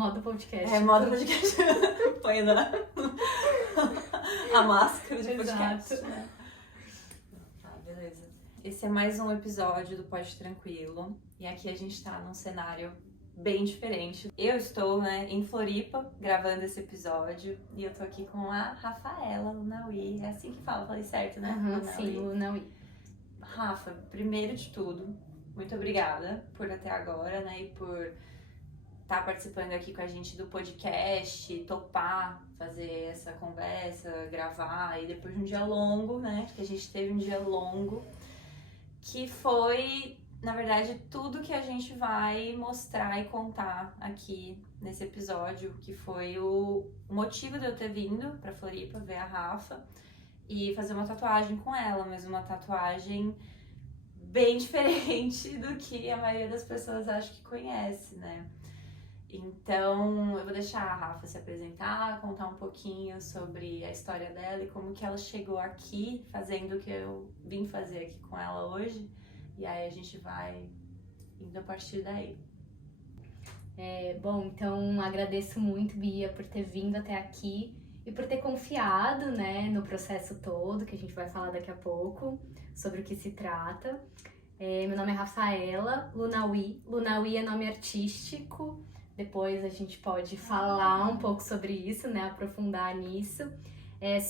modo podcast. Modo podcast. Põe a máscara de podcast. Exato. Tá, beleza. Esse é mais um episódio do Pode Tranquilo. E aqui a gente tá num cenário bem diferente. Eu estou, em Floripa, gravando esse episódio. E eu tô aqui com a Rafaela Lunawi. É assim que fala, falei certo, né? Sim, Lunawi. Rafa, primeiro de tudo, muito obrigada por até agora, e por estar participando aqui com a gente do podcast, topar fazer essa conversa, gravar, e depois de um dia longo, que a gente teve um dia longo, que foi, na verdade, tudo que a gente vai mostrar e contar aqui nesse episódio, que foi o motivo de eu ter vindo pra Floripa ver a Rafa e fazer uma tatuagem com ela, mas uma tatuagem bem diferente do que a maioria das pessoas acha que conhece, Então, eu vou deixar a Rafa se apresentar, contar um pouquinho sobre a história dela e como que ela chegou aqui, fazendo o que eu vim fazer aqui com ela hoje. E aí a gente vai indo a partir daí. Bom, então agradeço muito, Bia, por ter vindo até aqui e por ter confiado, no processo todo, que a gente vai falar daqui a pouco, sobre o que se trata. Meu nome é Rafaela Lunawi. Lunawi é nome artístico. Depois a gente pode falar um pouco sobre isso, aprofundar nisso.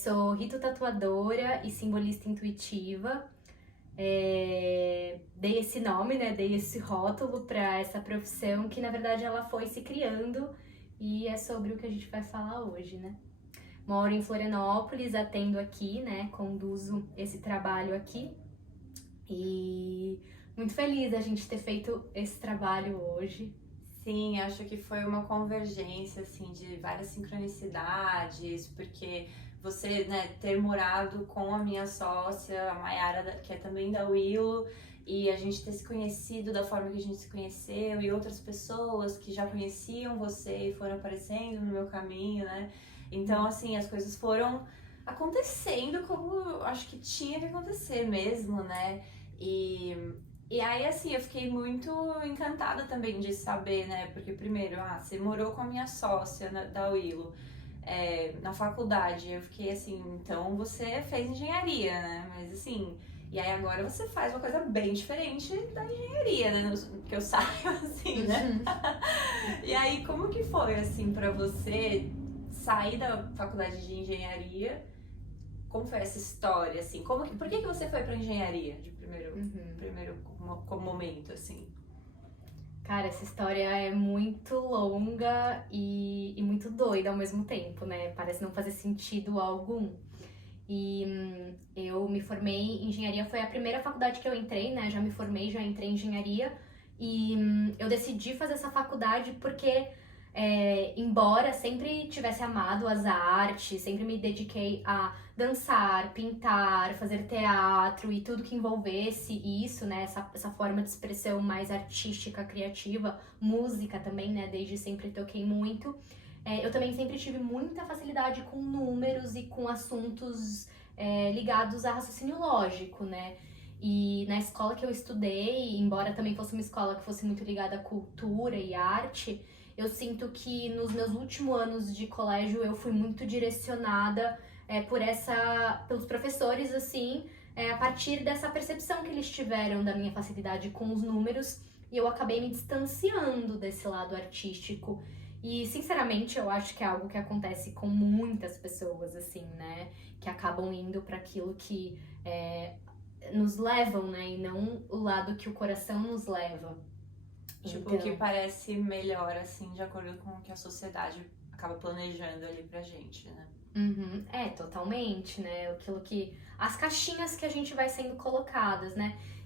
Sou ritotatuadora e simbolista intuitiva. Dei esse nome, dei esse rótulo para essa profissão, que na verdade ela foi se criando, e é sobre o que a gente vai falar hoje, Moro em Florianópolis, atendo aqui, conduzo esse trabalho aqui, e muito feliz da gente ter feito esse trabalho hoje. Sim, acho que foi uma convergência, de várias sincronicidades, porque você, ter morado com a minha sócia, a Mayara, que é também da Willow, e a gente ter se conhecido da forma que a gente se conheceu, e outras pessoas que já conheciam você e foram aparecendo no meu caminho, Então, assim, as coisas foram acontecendo como eu acho que tinha que acontecer mesmo, E aí, assim, eu fiquei muito encantada também de saber, Porque primeiro, você morou com a minha sócia da Willow, na faculdade. Eu fiquei assim, então você fez engenharia, Mas assim, e aí agora você faz uma coisa bem diferente da engenharia, Que eu saio, assim, E aí, como que foi, assim, pra você sair da faculdade de engenharia? Como foi essa história, assim? Por que você foi pra engenharia de primeiro momento, assim? Cara, essa história é muito longa e muito doida ao mesmo tempo, Parece não fazer sentido algum. E eu me formei em engenharia, foi a primeira faculdade que eu entrei, Já me formei, já entrei em engenharia. E eu decidi fazer essa faculdade porque, embora sempre tivesse amado as artes, sempre me dediquei a dançar, pintar, fazer teatro e tudo que envolvesse isso, essa forma de expressão mais artística, criativa, música também, Desde sempre toquei muito. Eu também sempre tive muita facilidade com números e com assuntos ligados a raciocínio lógico, E na escola que eu estudei, embora também fosse uma escola que fosse muito ligada à cultura e arte, eu sinto que nos meus últimos anos de colégio eu fui muito direcionada pelos professores, assim, a partir dessa percepção que eles tiveram da minha facilidade com os números, e eu acabei me distanciando desse lado artístico. E, sinceramente, eu acho que é algo que acontece com muitas pessoas, assim, Que acabam indo para aquilo que nos levam, E não o lado que o coração nos leva. Tipo, o que parece melhor, assim, de acordo com o que a sociedade acaba planejando ali pra gente, Totalmente, Aquilo que... As caixinhas que a gente vai sendo colocadas,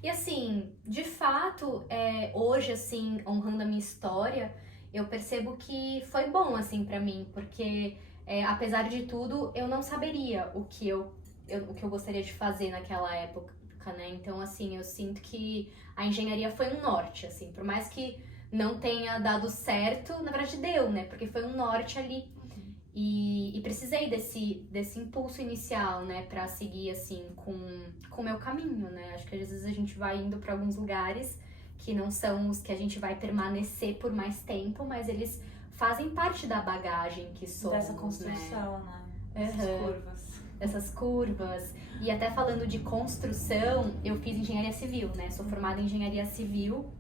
E, assim, de fato, hoje, assim, honrando a minha história, eu percebo que foi bom, assim, pra mim, porque, apesar de tudo, eu não saberia o que eu gostaria de fazer naquela época, Então, assim, eu sinto que a engenharia foi um norte, assim, por mais que não tenha dado certo, na verdade deu, Porque foi um norte ali. E precisei desse impulso inicial, pra seguir, assim, com o meu caminho, Acho que às vezes a gente vai indo pra alguns lugares que não são os que a gente vai permanecer por mais tempo, mas eles fazem parte da bagagem que somos, dessa construção, né? Essas curvas. Essas curvas. E até falando de construção, eu fiz engenharia civil, né? Sou formada em engenharia civil,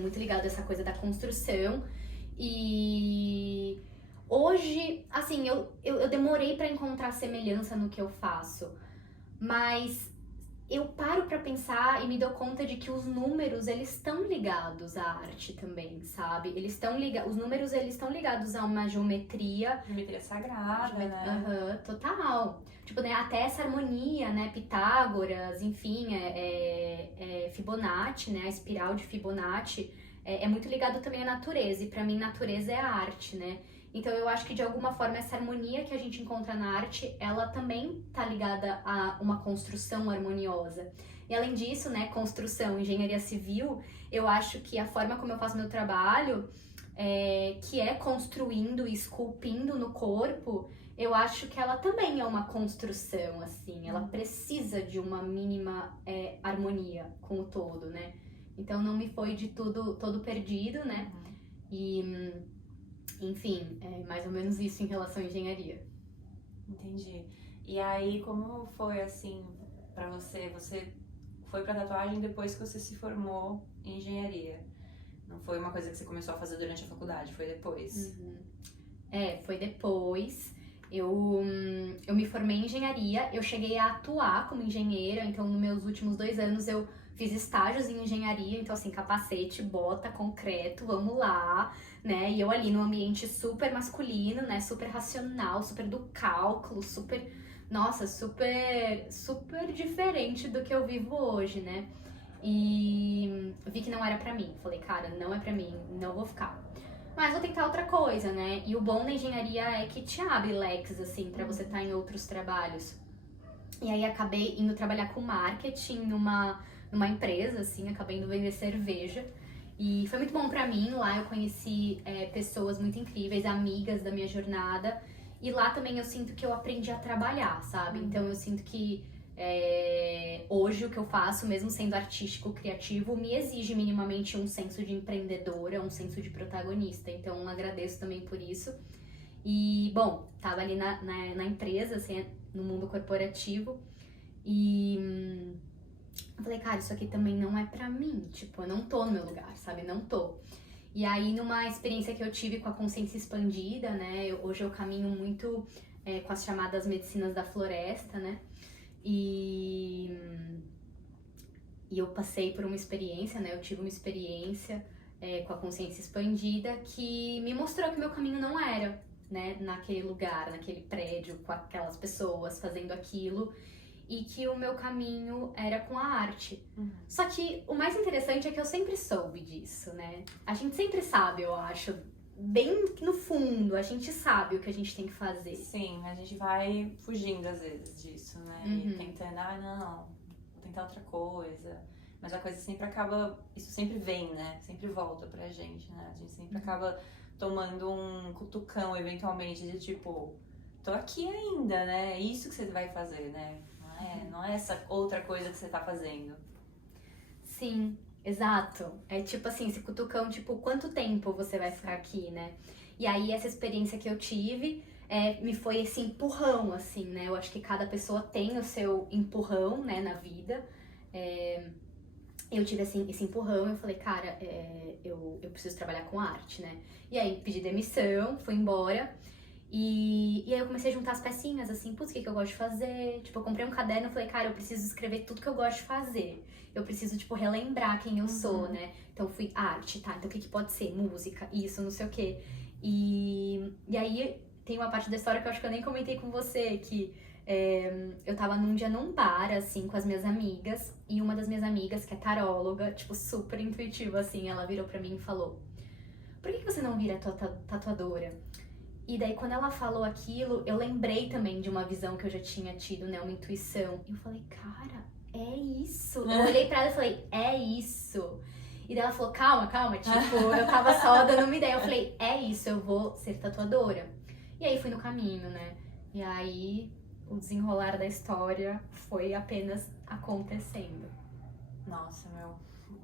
muito ligado a essa coisa da construção. E hoje, assim, eu demorei pra encontrar semelhança no que eu faço, mas eu paro pra pensar e me dou conta de que os números, eles estão ligados à arte também, sabe? Os números, eles estão ligados a uma geometria. Geometria sagrada, né? Total. Tipo, né, até essa harmonia, né, Pitágoras, enfim, Fibonacci, né, a espiral de Fibonacci, é muito ligado também à natureza, e pra mim natureza é a arte, né? Então eu acho que de alguma forma essa harmonia que a gente encontra na arte, ela também tá ligada a uma construção harmoniosa. E além disso, né, construção, engenharia civil, eu acho que a forma como eu faço meu trabalho, que é construindo e esculpindo no corpo, eu acho que ela também é uma construção, assim, ela precisa de uma mínima harmonia com o todo, né? Então não me foi de todo perdido, né? E enfim, é mais ou menos isso em relação à engenharia. Entendi. E aí, como foi assim pra você? Você foi pra tatuagem depois que você se formou em engenharia? Não foi uma coisa que você começou a fazer durante a faculdade, foi depois? Foi depois. Eu me formei em engenharia, eu cheguei a atuar como engenheira, então nos meus últimos 2 anos eu fiz estágios em engenharia, então assim, capacete, bota, concreto, vamos lá, né? E eu ali num ambiente super masculino, né? Super racional, super do cálculo, super diferente do que eu vivo hoje, né? E vi que não era pra mim. Falei, cara, não é pra mim, não vou ficar. Mas vou tentar outra coisa, né? E o bom da engenharia é que te abre leques, assim, pra você estar em outros trabalhos. E aí acabei indo trabalhar com marketing numa empresa, assim, acabei indo vender cerveja. E foi muito bom pra mim, lá eu conheci pessoas muito incríveis, amigas da minha jornada. E lá também eu sinto que eu aprendi a trabalhar, sabe? Então eu sinto que hoje o que eu faço, mesmo sendo artístico, criativo, me exige minimamente um senso de empreendedora, um senso de protagonista. Então agradeço também por isso. E, bom, tava ali na empresa, assim, no mundo corporativo. E eu falei, cara, isso aqui também não é pra mim. Tipo, eu não tô no meu lugar, sabe? Não tô. E aí, numa experiência que eu tive com a consciência expandida, né? Hoje eu caminho muito com as chamadas medicinas da floresta, né? E eu passei por uma experiência, né? Eu tive uma experiência com a consciência expandida que me mostrou que meu caminho não era, né? Naquele lugar, naquele prédio, com aquelas pessoas fazendo aquilo. E que o meu caminho era com a arte. Só que o mais interessante é que eu sempre soube disso, né? A gente sempre sabe, eu acho, bem no fundo, a gente sabe o que a gente tem que fazer. Sim, a gente vai fugindo às vezes disso, né? E tentando, não, vou tentar outra coisa. Mas a coisa sempre acaba, isso sempre vem, né? Sempre volta pra gente, né? A gente sempre acaba tomando um cutucão, eventualmente, de tipo, tô aqui ainda, né? É isso que você vai fazer, né? Não é essa outra coisa que você tá fazendo. Sim, exato. É tipo assim, esse cutucão, tipo, quanto tempo você vai ficar aqui, né? E aí essa experiência que eu tive me foi esse empurrão, assim, né? Eu acho que cada pessoa tem o seu empurrão, né, na vida. Eu tive, assim, esse empurrão e eu falei, cara, eu preciso trabalhar com arte, né? E aí pedi demissão, fui embora. E aí eu comecei a juntar as pecinhas, assim, putz, o que eu gosto de fazer? Tipo, eu comprei um caderno e falei, cara, eu preciso escrever tudo que eu gosto de fazer. Eu preciso, tipo, relembrar quem eu sou, né? Então fui arte, tá? Então o que pode ser? Música, isso, não sei o quê. E aí tem uma parte da história que eu acho que eu nem comentei com você, que eu tava num dia num bar, assim, com as minhas amigas. E uma das minhas amigas, que é taróloga, tipo, super intuitiva, assim, ela virou pra mim e falou, por que você não vira tatuadora? E daí, quando ela falou aquilo, eu lembrei também de uma visão que eu já tinha tido, né? Uma intuição. E eu falei, cara, é isso. Eu olhei pra ela e falei, é isso. E daí ela falou, calma. Tipo, eu tava só dando uma ideia. Eu falei, é isso, eu vou ser tatuadora. E aí, fui no caminho, né? E aí, o desenrolar da história foi apenas acontecendo. Nossa,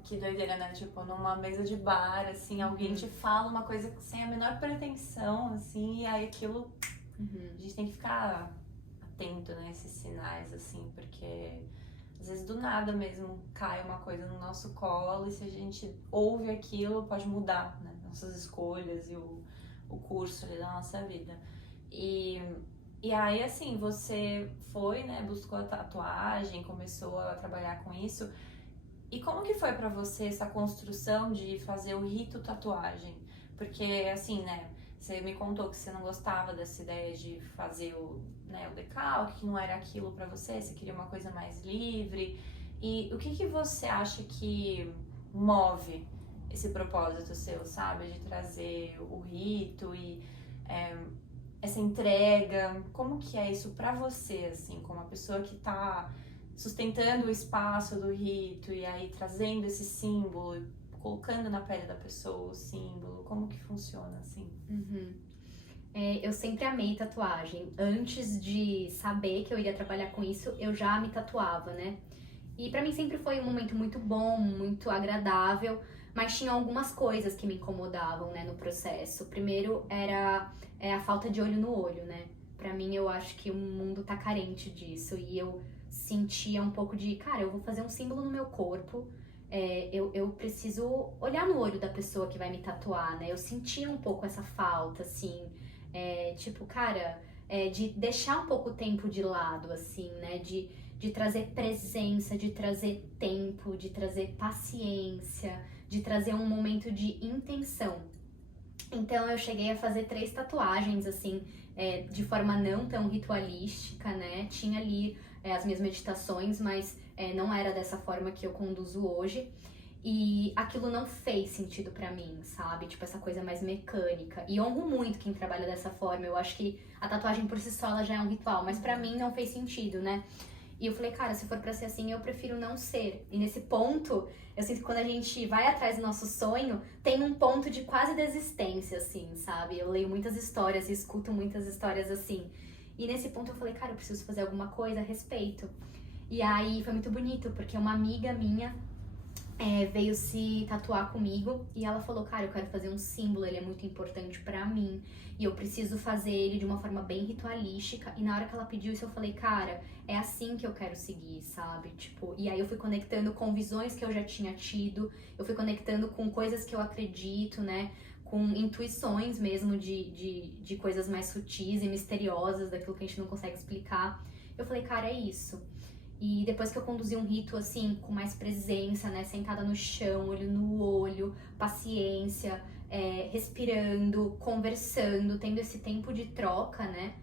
Que doideira, né? Tipo, numa mesa de bar, assim, alguém te fala uma coisa sem a menor pretensão, assim, e aí aquilo... A gente tem que ficar atento, né, esses sinais, assim, porque às vezes do nada mesmo cai uma coisa no nosso colo e se a gente ouve aquilo pode mudar, né, nossas escolhas e o curso ali da nossa vida. E aí, assim, você foi, né, buscou a tatuagem, começou a trabalhar com isso. E como que foi pra você essa construção de fazer o rito tatuagem? Porque, assim, né, você me contou que você não gostava dessa ideia de fazer o decalque, que não era aquilo pra você, você queria uma coisa mais livre. E o que você acha que move esse propósito seu, sabe? De trazer o rito e essa entrega. Como que é isso pra você, assim, como uma pessoa que tá sustentando o espaço do rito e aí trazendo esse símbolo, colocando na pele da pessoa o símbolo, como que funciona assim? Eu sempre amei tatuagem. Antes de saber que eu iria trabalhar com isso, eu já me tatuava, né? E pra mim sempre foi um momento muito bom, muito agradável, mas tinha algumas coisas que me incomodavam, né, no processo. Primeiro era a falta de olho no olho, né? Pra mim, eu acho que o mundo tá carente disso e eu sentia um pouco de, cara, eu vou fazer um símbolo no meu corpo, eu preciso olhar no olho da pessoa que vai me tatuar, né? Eu sentia um pouco essa falta, assim, tipo, cara, de deixar um pouco o tempo de lado, assim, né? De trazer presença, de trazer tempo, de trazer paciência, de trazer um momento de intenção. Então eu cheguei a fazer 3 tatuagens, assim, de forma não tão ritualística, né? Tinha ali as minhas meditações, mas não era dessa forma que eu conduzo hoje. E aquilo não fez sentido pra mim, sabe? Tipo, essa coisa mais mecânica. E honro muito quem trabalha dessa forma. Eu acho que a tatuagem por si só ela já é um ritual, mas pra mim não fez sentido, né? E eu falei, cara, se for pra ser assim, eu prefiro não ser. E nesse ponto, eu sinto que quando a gente vai atrás do nosso sonho, tem um ponto de quase desistência, assim, sabe? Eu leio muitas histórias e escuto muitas histórias assim. E nesse ponto eu falei, cara, eu preciso fazer alguma coisa a respeito. E aí foi muito bonito, porque uma amiga minha veio se tatuar comigo e ela falou, cara, eu quero fazer um símbolo, ele é muito importante pra mim e eu preciso fazer ele de uma forma bem ritualística. E na hora que ela pediu isso eu falei, cara, é assim que eu quero seguir, sabe? Tipo, e aí eu fui conectando com visões que eu já tinha tido, eu fui conectando com coisas que eu acredito, né? Com intuições mesmo de coisas mais sutis e misteriosas, daquilo que a gente não consegue explicar. Eu falei, cara, é isso. E depois que eu conduzi um rito, assim, com mais presença, né? Sentada no chão, olho no olho, paciência, respirando, conversando, tendo esse tempo de troca, né?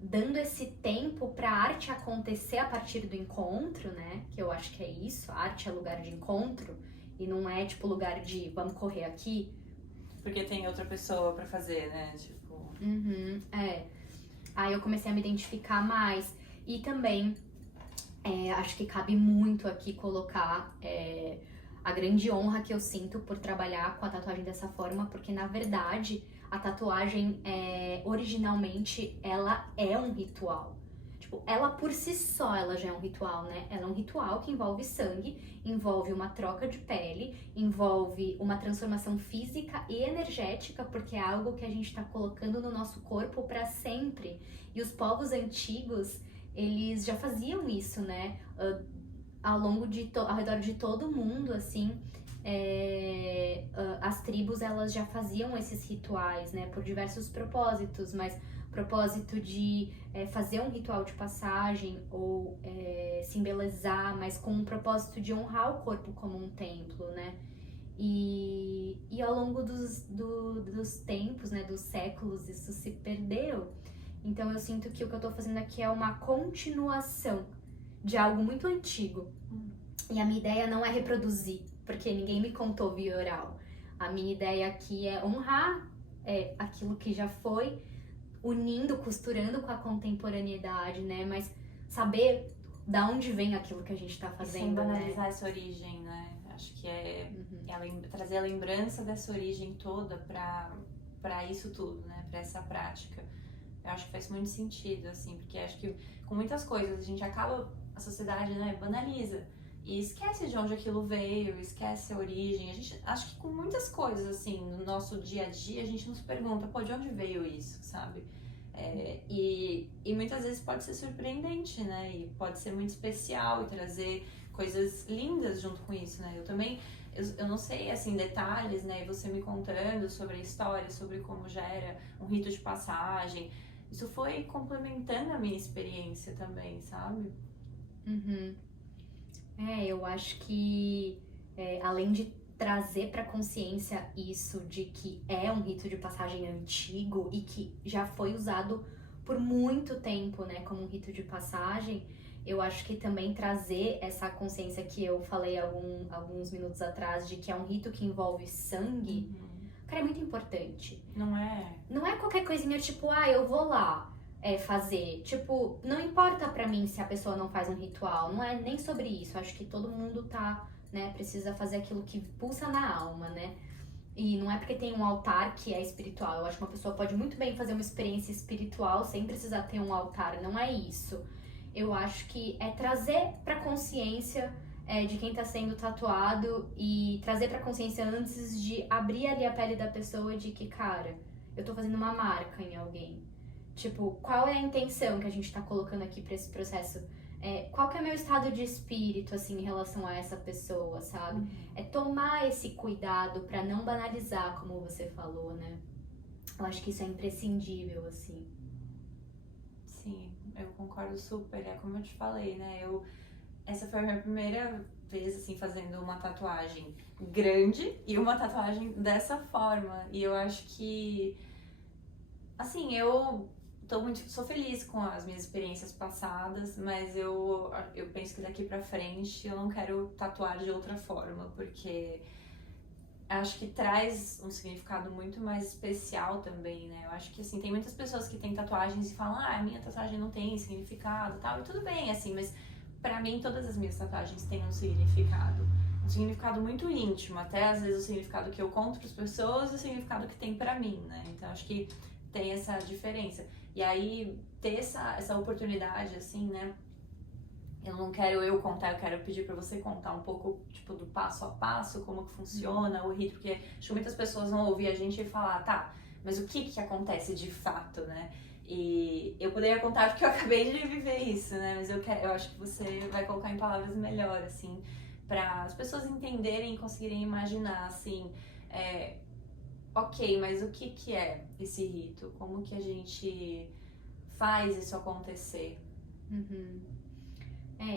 Dando esse tempo pra arte acontecer a partir do encontro, né? Que eu acho que é isso, a arte é lugar de encontro e não é, tipo, lugar de vamos correr aqui. Porque tem outra pessoa pra fazer, né? Tipo... Aí eu comecei a me identificar mais e também... acho que cabe muito aqui colocar a grande honra que eu sinto por trabalhar com a tatuagem dessa forma, porque na verdade a tatuagem originalmente ela é um ritual. Tipo, ela por si só ela já é um ritual, né? Ela é um ritual que envolve sangue, envolve uma troca de pele, envolve uma transformação física e energética, porque é algo que a gente tá colocando no nosso corpo para sempre. E os povos antigos eles já faziam isso, né? Ao redor de todo o mundo, assim, as tribos elas já faziam esses rituais, né? Por diversos propósitos, mas propósito de fazer um ritual de passagem ou se embelezar, mas com um propósito de honrar o corpo como um templo, né? E ao longo dos tempos, né? Dos séculos, isso se perdeu. Então eu sinto que o que eu tô fazendo aqui é uma continuação de algo muito antigo. E a minha ideia não é reproduzir, porque ninguém me contou via oral. A minha ideia aqui é honrar aquilo que já foi, unindo, costurando com a contemporaneidade, né? Mas saber da onde vem aquilo que a gente tá fazendo, sem banalizar, né? essa origem, né? Acho que trazer a lembrança dessa origem toda pra isso tudo, né? Pra essa prática. Eu acho que faz muito sentido, assim, porque acho que com muitas coisas a sociedade, né, banaliza. e esquece de onde aquilo veio, esquece a origem. A gente, acho que com muitas coisas, assim, no nosso dia a dia, a gente nos pergunta, pô, de onde veio isso, sabe? E muitas vezes pode ser surpreendente, né? E pode ser muito especial e trazer coisas lindas junto com isso, né? Eu não sei, assim, detalhes, né? E você me contando sobre a história, sobre como já era um rito de passagem. Isso foi complementando a minha experiência também, sabe? Uhum. Eu acho que além de trazer para consciência isso de que é um rito de passagem antigo e que já foi usado por muito tempo, né, como um rito de passagem, eu acho que também trazer essa consciência que eu falei alguns minutos atrás de que é um rito que envolve sangue, cara, é muito importante. Não é? Não é qualquer coisinha tipo, eu vou lá fazer. Tipo, não importa pra mim se a pessoa não faz um ritual. Não é nem sobre isso. Acho que todo mundo precisa fazer aquilo que pulsa na alma, né? E não é porque tem um altar que é espiritual. Eu acho que uma pessoa pode muito bem fazer uma experiência espiritual sem precisar ter um altar. Não é isso. Eu acho que é trazer pra consciência de quem tá sendo tatuado e trazer pra consciência antes de abrir ali a pele da pessoa de que, cara, eu tô fazendo uma marca em alguém. Tipo, qual é a intenção que a gente tá colocando aqui pra esse processo? Qual que é o meu estado de espírito, assim, em relação a essa pessoa, sabe? É tomar esse cuidado pra não banalizar, como você falou, né? Eu acho que isso é imprescindível, assim. Sim, eu concordo super. É como eu te falei, né? Essa foi a minha primeira vez, assim, fazendo uma tatuagem grande e uma tatuagem dessa forma. E eu acho que, assim, eu sou feliz com as minhas experiências passadas, mas eu penso que daqui pra frente eu não quero tatuar de outra forma, porque acho que traz um significado muito mais especial também, né? Eu acho que, assim, tem muitas pessoas que têm tatuagens e falam, minha tatuagem não tem significado e tal, e tudo bem, assim, mas pra mim todas as minhas tatuagens têm um significado muito íntimo, até às vezes o significado que eu conto pras pessoas e o significado que tem pra mim, né? Então acho que tem essa diferença. E aí, ter essa oportunidade, assim, né? Eu não quero eu contar, eu quero pedir pra você contar um pouco, tipo, do passo a passo, como que funciona o rito, porque acho que muitas pessoas vão ouvir a gente e falar, tá, mas o que acontece de fato, né? E eu poderia contar porque eu acabei de viver isso, né? Mas eu acho que você vai colocar em palavras melhor, assim, para as pessoas entenderem e conseguirem imaginar, assim, ok, mas o que é esse rito? Como que a gente faz isso acontecer? Uhum.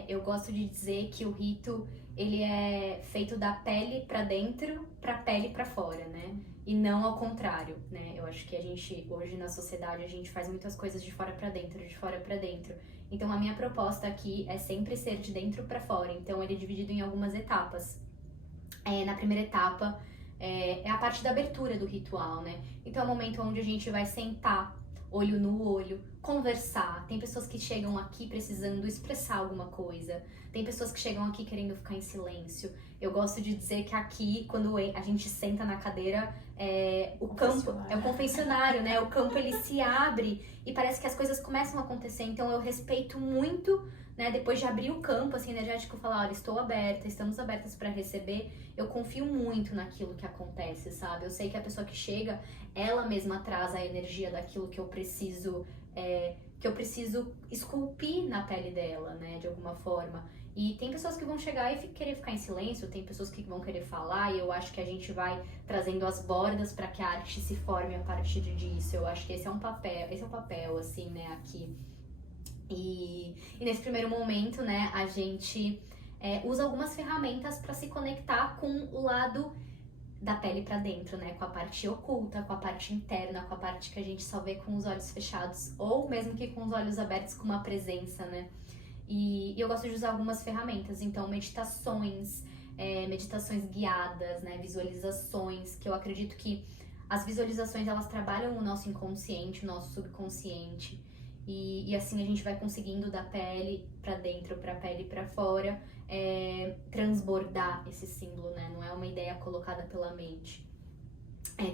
Eu gosto de dizer que o rito, ele é feito da pele pra dentro, pra pele pra fora, né? E não ao contrário, né? Eu acho que a gente, hoje na sociedade, a gente faz muitas coisas de fora pra dentro, de fora pra dentro. Então a minha proposta aqui é sempre ser de dentro pra fora. Então ele é dividido em algumas etapas. Na primeira etapa é a parte da abertura do ritual, né? Então é o momento onde a gente vai sentar, olho no olho, conversar. Tem pessoas que chegam aqui precisando expressar alguma coisa. Tem pessoas que chegam aqui querendo ficar em silêncio. Eu gosto de dizer que aqui, quando a gente senta na cadeira, o campo é o confessionário, né? O campo ele se abre e parece que as coisas começam a acontecer. Então eu respeito muito, né? Depois de abrir o campo assim, energético, falar, olha, estou aberta, estamos abertas para receber. Eu confio muito naquilo que acontece, sabe? Eu sei que a pessoa que chega, ela mesma traz a energia daquilo que eu preciso esculpir na pele dela, né, de alguma forma. E tem pessoas que vão chegar e querer ficar em silêncio, tem pessoas que vão querer falar, e eu acho que a gente vai trazendo as bordas para que a arte se forme a partir disso. Eu acho que esse é o papel, assim, né, aqui. E nesse primeiro momento, né, a gente usa algumas ferramentas para se conectar com o lado da pele pra dentro, né? Com a parte oculta, com a parte interna, com a parte que a gente só vê com os olhos fechados, ou mesmo que com os olhos abertos, com uma presença, né? E eu gosto de usar algumas ferramentas, então meditações guiadas, né? Visualizações, que eu acredito que as visualizações, elas trabalham o nosso inconsciente, o nosso subconsciente, e assim a gente vai conseguindo da pele pra dentro, pra pele pra fora, transbordar esse símbolo, né? Não é uma ideia colocada pela mente.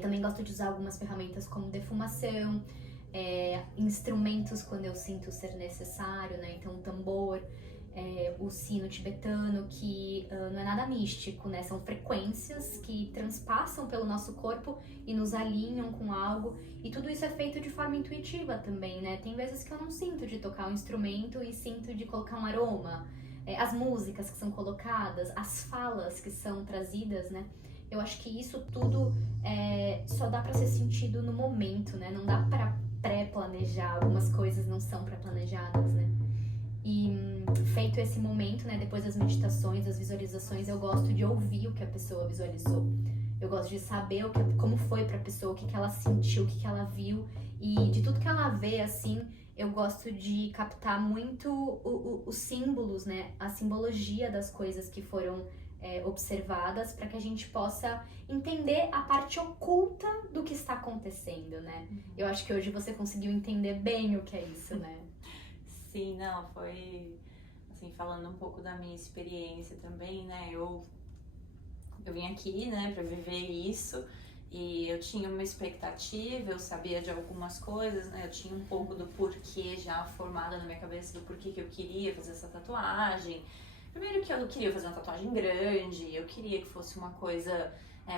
Também gosto de usar algumas ferramentas como defumação, instrumentos quando eu sinto ser necessário, né? Então, tambor, o sino tibetano, que não é nada místico, né? São frequências que transpassam pelo nosso corpo e nos alinham com algo. E tudo isso é feito de forma intuitiva também, né? Tem vezes que eu não sinto de tocar um instrumento e sinto de colocar um aroma. As músicas que são colocadas, as falas que são trazidas, né? Eu acho que isso tudo só dá pra ser sentido no momento, né? Não dá pra pré-planejar, algumas coisas não são pré-planejadas, né? E feito esse momento, né, depois das meditações, das visualizações, eu gosto de ouvir o que a pessoa visualizou. Eu gosto de saber como foi pra pessoa, o que ela sentiu, o que ela viu. E de tudo que ela vê, assim, eu gosto de captar muito os símbolos, né, a simbologia das coisas que foram observadas, para que a gente possa entender a parte oculta do que está acontecendo, né? Eu acho que hoje você conseguiu entender bem o que é isso, né? Sim, não, foi, assim, falando um pouco da minha experiência também, né, eu vim aqui, né, pra viver isso, e eu tinha uma expectativa, eu sabia de algumas coisas, né, eu tinha um pouco do porquê já formada na minha cabeça, do porquê que eu queria fazer essa tatuagem. Primeiro que eu queria fazer uma tatuagem grande, eu queria que fosse uma coisa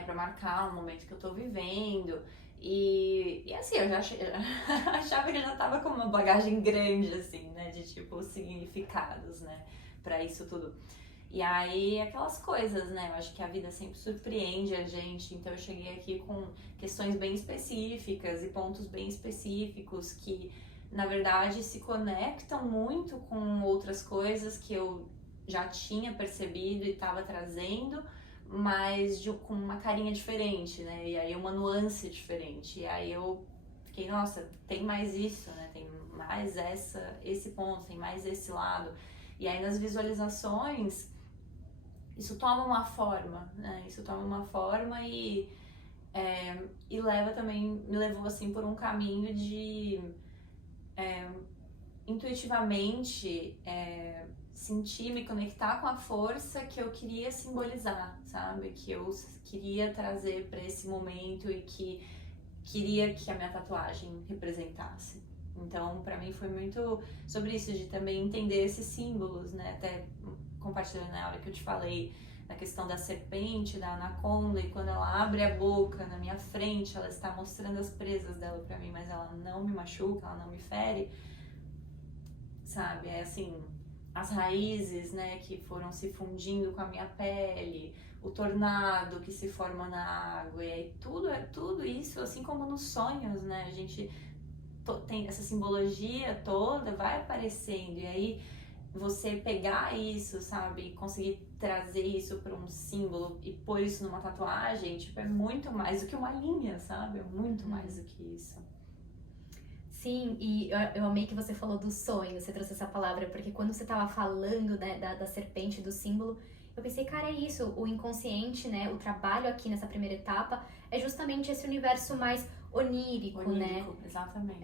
pra marcar o momento que eu tô vivendo. E assim, eu já achava que eu já tava com uma bagagem grande, assim, né, de tipo, significados, né, pra isso tudo. E aí, aquelas coisas, né, eu acho que a vida sempre surpreende a gente, então eu cheguei aqui com questões bem específicas e pontos bem específicos que, na verdade, se conectam muito com outras coisas que eu já tinha percebido e tava trazendo, mas com uma carinha diferente, né? E aí uma nuance diferente. E aí eu fiquei, nossa, tem mais isso, né? Tem mais esse ponto, tem mais esse lado. E aí nas visualizações, isso toma uma forma, né? Isso toma uma forma e leva também, me levou assim por um caminho de intuitivamente sentir, me conectar com a força que eu queria simbolizar, sabe? Que eu queria trazer para esse momento e que queria que a minha tatuagem representasse. Então, para mim foi muito sobre isso, de também entender esses símbolos, né? Até compartilhando na hora que eu te falei da questão da serpente, da anaconda, e quando ela abre a boca na minha frente, ela está mostrando as presas dela para mim, mas ela não me machuca, ela não me fere, sabe? É assim, as raízes, né, que foram se fundindo com a minha pele, o tornado que se forma na água, e aí tudo isso, assim como nos sonhos, né, a gente tem essa simbologia toda, vai aparecendo, e aí você pegar isso, sabe, e conseguir trazer isso para um símbolo e pôr isso numa tatuagem, tipo, é muito mais do que uma linha, sabe, é muito mais do que isso. Sim, e eu amei que você falou do sonho, você trouxe essa palavra, porque quando você tava falando, né, da serpente, do símbolo, eu pensei, cara, é isso, o inconsciente, né, o trabalho aqui nessa primeira etapa é justamente esse universo mais onírico, né? Exatamente.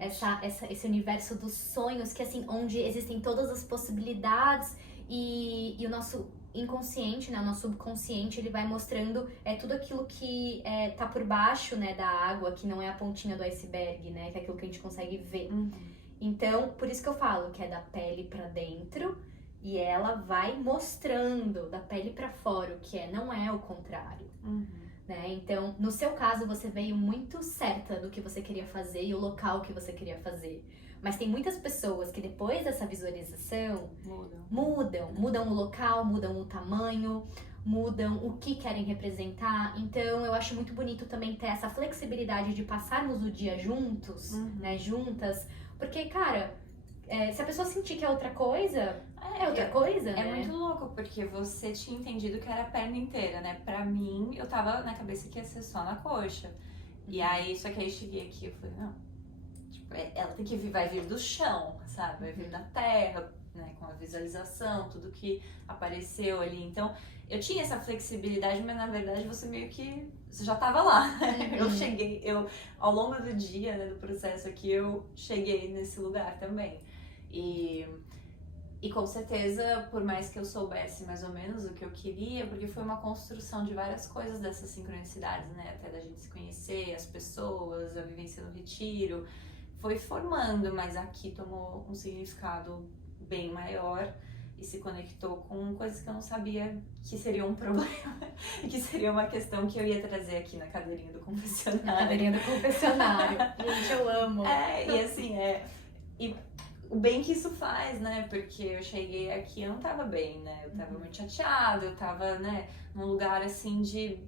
Esse universo dos sonhos, que assim, onde existem todas as possibilidades e o nosso inconsciente, né, o nosso subconsciente, ele vai mostrando tudo aquilo que tá por baixo, né, da água, que não é a pontinha do iceberg, né, que é aquilo que a gente consegue ver. Então, por isso que eu falo que é da pele pra dentro e ela vai mostrando da pele pra fora, o que não é o contrário. Né? Então, no seu caso, você veio muito certa do que você queria fazer e o local que você queria fazer. Mas tem muitas pessoas que depois dessa visualização mudam o local, mudam o tamanho, mudam o que querem representar. Então, eu acho muito bonito também ter essa flexibilidade de passarmos o dia juntos, né, juntas. Porque, cara, se a pessoa sentir que é outra coisa, é outra coisa, né? É muito louco, porque você tinha entendido que era a perna inteira, né? Pra mim, eu tava na cabeça que ia ser só na coxa. E aí, só que aí eu cheguei aqui, eu falei, não, tipo, ela tem que vir, vai vir do chão, sabe? Vai vir da terra, né? Com a visualização, tudo que apareceu ali. Então, eu tinha essa flexibilidade, mas na verdade você meio que, você já tava lá. Eu cheguei, ao longo do dia, né, do processo aqui, eu cheguei nesse lugar também. E com certeza, por mais que eu soubesse mais ou menos o que eu queria, porque foi uma construção de várias coisas dessas sincronicidades, né? Até da gente se conhecer, as pessoas, a vivência no retiro, foi formando, mas aqui tomou um significado bem maior. e se conectou com coisas que eu não sabia que seria um problema e que seria uma questão que eu ia trazer aqui na cadeirinha do confessionário. Na cadeirinha do confessionário. Gente, eu amo. E assim, e o bem que isso faz, né? Porque eu cheguei aqui, eu não tava bem, né? Eu tava muito chateada, eu tava, né, num lugar assim de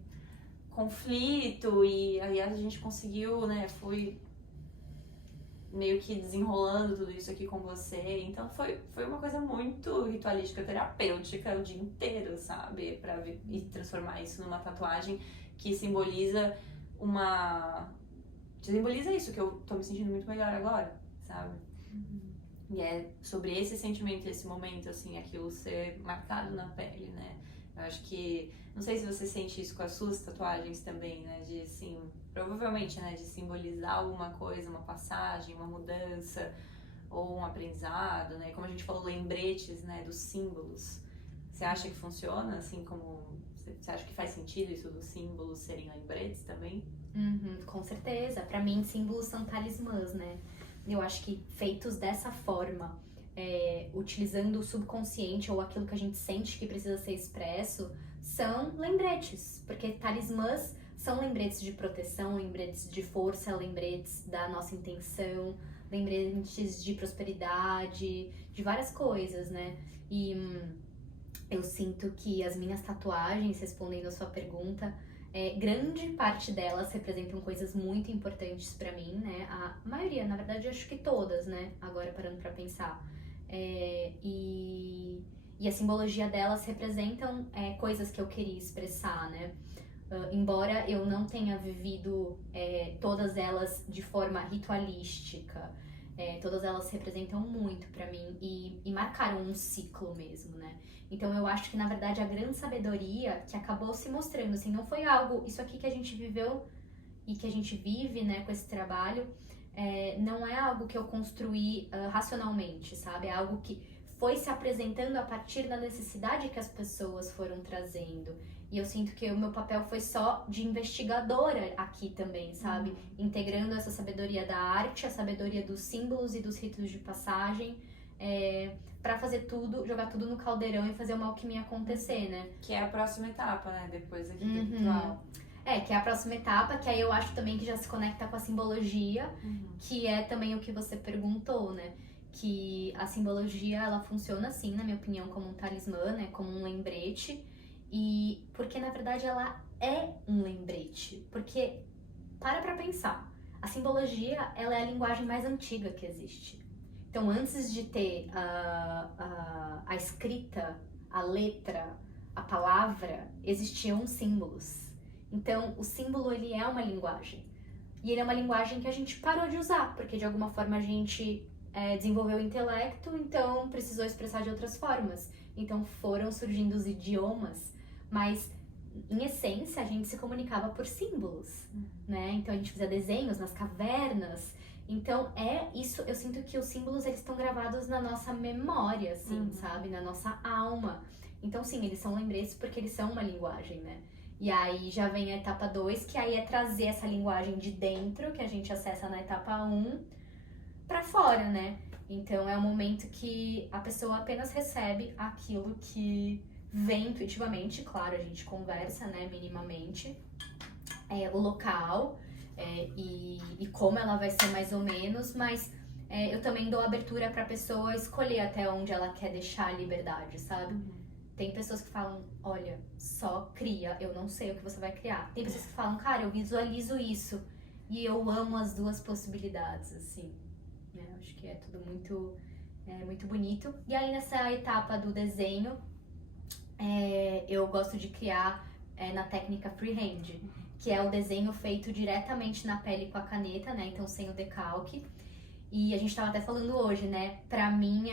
conflito, e aí a gente conseguiu, né? Fui meio que desenrolando tudo isso aqui com você. Então foi uma coisa muito ritualística, terapêutica o dia inteiro, sabe? Pra e transformar isso numa tatuagem que simboliza isso, que eu tô me sentindo muito melhor agora, sabe? E é sobre esse sentimento, esse momento, assim, aquilo ser marcado na pele, né? Eu acho que, não sei se você sente isso com as suas tatuagens também, né? De, assim, provavelmente, né? De simbolizar alguma coisa, uma passagem, uma mudança, ou um aprendizado, né? Como a gente falou, lembretes, né? Dos símbolos. Você acha que funciona, assim, como... Você acha que faz sentido isso dos símbolos serem lembretes também? Com certeza. Pra mim, símbolos são talismãs, né? Eu acho que feitos dessa forma, utilizando o subconsciente ou aquilo que a gente sente que precisa ser expresso, são lembretes. Porque talismãs são lembretes de proteção, lembretes de força, lembretes da nossa intenção, lembretes de prosperidade, de várias coisas, né? E eu sinto que as minhas tatuagens, respondendo a sua pergunta, grande parte delas representam coisas muito importantes pra mim, né? A maioria, na verdade, eu acho que todas, né? Agora parando pra pensar. E a simbologia delas representam coisas que eu queria expressar, né? Embora eu não tenha vivido todas elas de forma ritualística, todas elas representam muito pra mim e marcaram um ciclo mesmo, né? Então eu acho que na verdade a grande sabedoria que acabou se mostrando, assim, não foi algo, isso aqui que a gente viveu e que a gente vive, né, com esse trabalho, não é algo que eu construí racionalmente, sabe? É algo que foi se apresentando a partir da necessidade que as pessoas foram trazendo. E eu sinto que o meu papel foi só de investigadora aqui também, sabe? Integrando essa sabedoria da arte, a sabedoria dos símbolos e dos ritos de passagem, pra fazer tudo, jogar tudo no caldeirão e fazer uma alquimia acontecer, né? Que é a próxima etapa, né? Depois aqui do ritual. Que é a próxima etapa, que aí eu acho também que já se conecta com a simbologia, que é também o que você perguntou, né? Que a simbologia, ela funciona assim, na minha opinião, como um talismã, né? Como um lembrete. E porque, na verdade, ela é um lembrete. Porque, pra pensar, a simbologia, ela é a linguagem mais antiga que existe. Então, antes de ter a escrita, a letra, a palavra, existiam símbolos. Então, o símbolo, ele é uma linguagem. E ele é uma linguagem que a gente parou de usar, porque de alguma forma a gente desenvolveu o intelecto, então precisou expressar de outras formas. Então, foram surgindo os idiomas, mas em essência a gente se comunicava por símbolos, né? Então, a gente fazia desenhos nas cavernas. Então, isso, eu sinto que os símbolos, eles estão gravados na nossa memória, assim, sabe? Na nossa alma. Então, sim, eles são lembretes porque eles são uma linguagem, né? E aí já vem a etapa 2, que aí é trazer essa linguagem de dentro, que a gente acessa na etapa 1, pra fora, né? Então, é o momento que a pessoa apenas recebe aquilo que vem intuitivamente. Claro, a gente conversa, né, minimamente. O local... e como ela vai ser mais ou menos, mas eu também dou abertura pra pessoa escolher até onde ela quer deixar a liberdade, sabe? Tem pessoas que falam, olha, só cria, eu não sei o que você vai criar. Tem pessoas que falam, cara, eu visualizo isso e eu amo as duas possibilidades, assim. Acho que é tudo muito bonito. E aí nessa etapa do desenho, eu gosto de criar na técnica freehand, que é o desenho feito diretamente na pele com a caneta, né? Então, sem o decalque. E a gente tava até falando hoje, né? Pra mim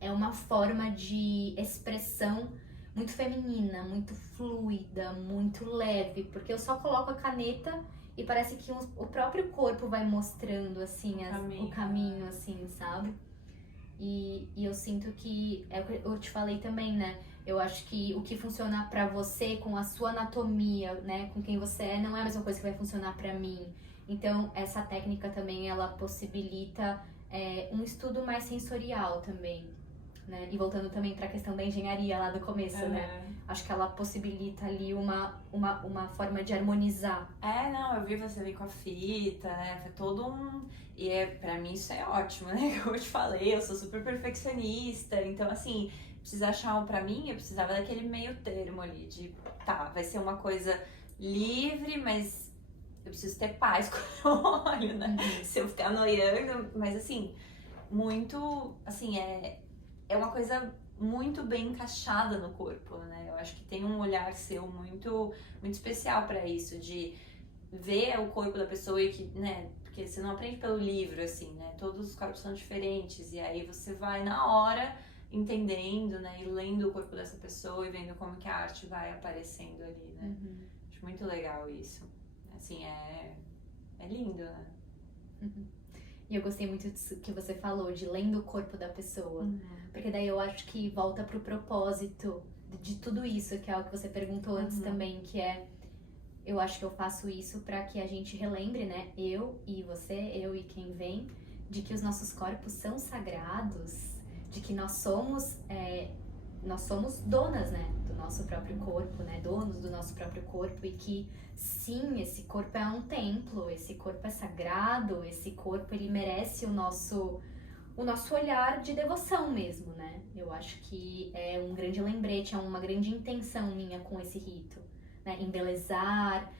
é uma forma de expressão muito feminina, muito fluida, muito leve, porque eu só coloco a caneta e parece que o próprio corpo vai mostrando, assim, o caminho, assim, sabe? E eu sinto que, eu te falei também, né? Eu acho que o que funciona pra você, com a sua anatomia, né? Com quem você é, não é a mesma coisa que vai funcionar pra mim. Então, essa técnica também, ela possibilita um estudo mais sensorial também. né? E voltando também pra questão da engenharia lá do começo, né? Acho que ela possibilita ali uma forma de harmonizar. Não, eu vi você ali com a fita, né? Foi todo um. Pra mim isso é ótimo, né? Como eu te falei, eu sou super perfeccionista. Então, assim, precisa achar pra mim, eu precisava daquele meio termo ali, de vai ser uma coisa livre, mas eu preciso ter paz quando eu olho, né? Se eu ficar noiando, mas assim, muito. Assim, é uma coisa muito bem encaixada no corpo, né? Eu acho que tem um olhar seu muito, muito especial pra isso, de ver o corpo da pessoa e que, né? Porque você não aprende pelo livro, assim, né? Todos os corpos são diferentes e aí você vai na hora entendendo, né? E lendo o corpo dessa pessoa e vendo como que a arte vai aparecendo ali, né? Acho muito legal isso. Assim, é lindo, né? E eu gostei muito disso que você falou, de lendo o corpo da pessoa. Porque daí eu acho que volta pro propósito de tudo isso, que é o que você perguntou antes também, que é... Eu acho que eu faço isso pra que a gente relembre, né? Eu e você, eu e quem vem, de que os nossos corpos são sagrados, de que nós somos donas, né? Do nosso próprio corpo, né? Donos do nosso próprio corpo e que... Sim, esse corpo é um templo, esse corpo é sagrado, esse corpo ele merece o nosso olhar de devoção mesmo, né? Eu acho que é um grande lembrete, é uma grande intenção minha com esse rito, né? Embelezar,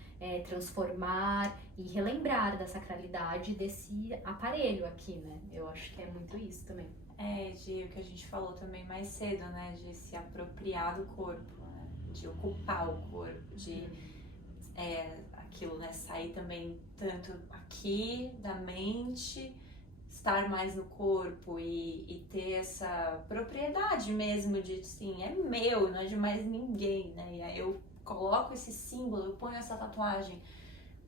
transformar e relembrar da sacralidade desse aparelho aqui, né? Eu acho que é muito isso também. De o que a gente falou também mais cedo, né? De se apropriar do corpo, né? De ocupar o corpo, de... aquilo, né? Sair também tanto aqui da mente, estar mais no corpo e ter essa propriedade mesmo de, assim, é meu, não é de mais ninguém, né? E aí eu coloco esse símbolo, eu ponho essa tatuagem